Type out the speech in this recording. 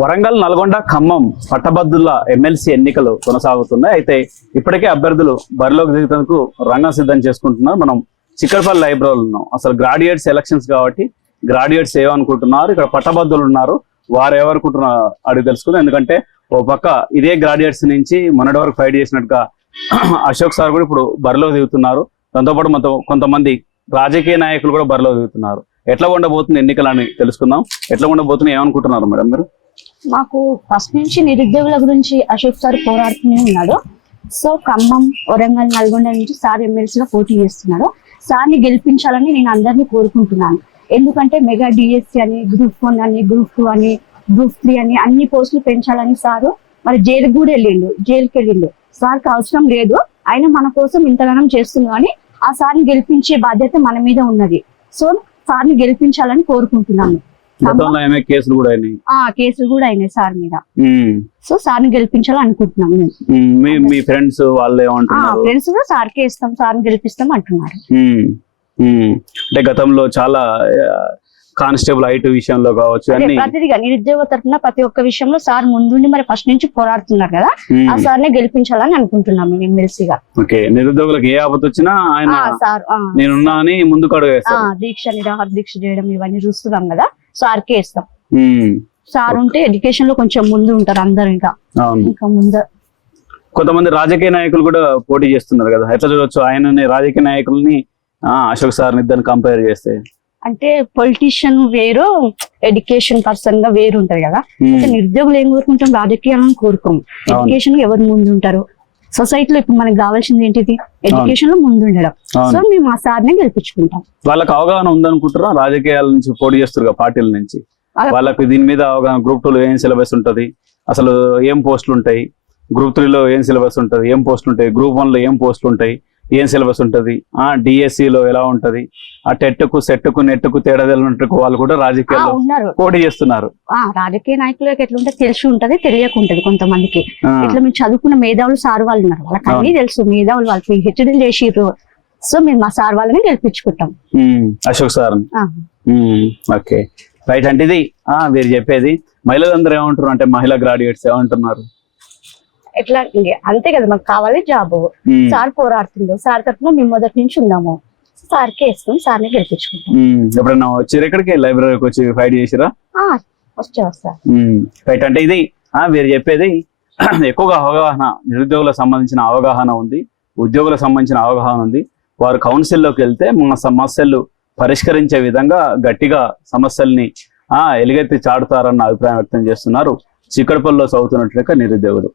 వరంగల్ నల్గొండ ఖమ్మం పట్టభద్రుల ఎమ్మెల్సీ ఎన్నికలు కొనసాగుతున్నాయి. అయితే ఇప్పటికే అభ్యర్థులు బరిలోకి దిగుతందుకు రంగం సిద్ధం చేసుకుంటున్నారు. మనం చిక్కడపల్లి లైబ్రరీలో ఉన్నాం. అసలు గ్రాడ్యుయేట్స్ ఎలక్షన్స్ కాబట్టి గ్రాడ్యుయేట్స్ ఏమనుకుంటున్నారు ఇక్కడ పట్టభద్రులు ఉన్నారు. వారు ఏమనుకుంటున్నారు అడిగి తెలుసుకుందాం. ఎందుకంటే ఓ పక్క ఇదే గ్రాడ్యుయేట్స్ నుంచి మొన్నటి వరకు ఫైట్ చేసినట్టుగా అశోక్ సార్ కూడా ఇప్పుడు బరిలో దిగుతున్నారు. దాంతోపాటు మొత్తం కొంతమంది రాజకీయ నాయకులు కూడా బరిలో దిగుతున్నారు. ఎట్లా ఉండబోతుంది ఎన్నికలని తెలుసుకుందాం. ఎట్లా ఉండబోతుంది ఏమనుకుంటున్నారు మేడం మీరు? మాకు ఫస్ట్ నుంచి నిరుద్యోగుల గురించి అశోక్ సార్ పోరాడుతూనే ఉన్నాడు. సో ఖమ్మం వరంగల్ నల్గొండ నుంచి సార్ ఎమ్మెల్సీగా పోటీ చేస్తున్నాడు సార్ని గెలిపించాలని నేను అందరినీ కోరుకుంటున్నాను. ఎందుకంటే మెగా డిఎస్సి అని గ్రూప్ వన్ అని గ్రూప్ టూ అని గ్రూప్ త్రీ అని అన్ని పోస్టులు పెంచాలని సారు. మరి జైలుకి కూడా వెళ్ళిండు జైలుకి వెళ్ళిండు. సార్కి అవసరం లేదు. ఆయన మన కోసం ఇంతగానం చేస్తున్నాం అని ఆ సార్ని గెలిపించే బాధ్యత మన మీద ఉన్నది. సో సార్ని గెలిపించాలని కోరుకుంటున్నాను. గతంలో ఏమే కేసులు కూడా అయినాయి? ఆ కేసులు కూడా అయినాయి సార్ మీద. సో సార్ని గెలిపించాలని అనుకుంటున్నాం మేము. మీ ఫ్రెండ్స్ వాళ్ళు ఏమంటున్నారు? ఫ్రెండ్స్ కూడా సార్కే ఇస్తాం సార్ని గెలిపిస్తాం అంటున్నారు. అంటే గతంలో చాలా కానిస్టేబుల్ ఐటీ విషయంలో కావచ్చు ప్రతిదిగా నిరుద్యోగ తరఫున ప్రతి ఒక్క విషయంలో సార్ ముందుండి మరి ఫస్ట్ నుంచి పోరాడుతున్నారు కదా ఆ సార్నే గెలిపించాలని అనుకుంటున్నాం మేము ఎమ్మెల్సీగా. ఓకే నిరుద్యోగులకు ఏ ఆపద వచ్చినా ఆయన సార్ నేనున్నా అని ముందుకు అడుగు దీక్ష నిరాహార దీక్ష చేయడం ఇవన్నీ చూస్తున్నాం కదా. సార్కే ఇస్తాం. సార్ ఉంటే ఎడ్యుకేషన్లో కొంచెం ముందు ఉంటారు అందరు ఇంకా. ఇంకా ముందు. కొంతమంది రాజకీయ నాయకులు కూడా పోటీ చేస్తున్నారు కదా. ఎట్లా చూడొచ్చు? ఆయనని రాజకీయ నాయకుల్ని అశోక్ సార్ ఇద్దరిని కంపేర్ చేస్తే. అంటే పొలిటీషియన్ వేరు ఎడ్యుకేషన్ పర్సన్గా వేరు ఉంటది కదా. నిరుద్యోగులు ఏం కోరుకుంటాం రాజకీయాలను కోరుకోం ఎడ్యుకేషన్ ఎవరు ముందు ఉంటారు? సొసైటీలో ఇప్పుడు మనకి కావాల్సింది ఏంటిది? ఎడ్యుకేషన్లో ముందు ఉండడం సో మేము ఆ సార్నే గెలిపించుకుంటాం. వాళ్ళకి అవగాహన ఉందనుకుంటారా రాజకీయాల నుంచి పోటీ చేస్తారు పార్టీల నుంచి. వాళ్ళ- వాళ్ళకి దీని మీద అవగాహన గ్రూప్ టూలో ఏం సిలబస్ ఉంటది? అసలు ఏం పోస్టులు ఉంటాయి? గ్రూప్ త్రీలో ఏం సిలబస్ ఉంటది? ఏం పోస్టులు ఉంటాయి? గ్రూప్ వన్లో ఏం పోస్టులు ఉంటాయి? ఏం సిలబస్ ఉంటది? ఆ DSC లో ఎలా ఉంటది? ఆ టెట్కు సెట్కు నెట్కు తేడా తెలియనట్టు వాళ్ళు కూడా రాజకీయాల్లో ఉన్నారు. పోటీ చేస్తున్నారు. ఆ రాజకీయ నాయకులకు ఎట్లుంటే తెలిసి ఉంటది తెలియకుంటది కొంతమందికి. ఇట్లా మేము చదువుకున్న మేధావులు సార్ వాళ్ళు ఉన్నారు. వాళ్ళకి అన్ని తెలుసు మేధావులు వాళ్ళు. పిహెచ్డీలు చేసిర్రు. సో మేము మా సార్ వాళ్ళని గెలిపించుకుంటాం. Ashok sir okay. రైట్ అంటే ఇది ఆ, మీరు చెప్పేది మహిళలందరూ ఏమంటారు అంటే మహిళా గ్రాడ్యుయేట్స్ ఏమంటున్నారు? ఎట్లా అంతే కదా మాకు కావాలి జాబ్ సార్ పోరాడుతుండు. సార్ తరఫున మేము మొదటి నుంచి ఉన్నాము. సార్కే సార్ని గెలిపించుకుంటాం. ఎప్పుడన్నా వచ్చారు ఇక్కడికి లైబ్రరీకి వచ్చి ఫైట్ చేసిరా? వస్తా. రైట్ అంటే ఇది. ఆ మీరు చెప్పేది ఎక్కువగా అవగాహన నిరుద్యోగులకు సంబంధించిన అవగాహన ఉంది. ఉద్యోగులకు సంబంధించిన అవగాహన ఉంది. వారు కౌన్సిల్లోకి వెళ్తే మన సమస్యలు పరిష్కరించే విధంగా గట్టిగా సమస్యల్ని ఆ ఎలుగెత్తి చాటుతారన్న అభిప్రాయం వ్యక్తం చేస్తున్నారు. చిక్కడపల్లిలో చదువుతున్నట్లుగా నిరుద్యోగులు.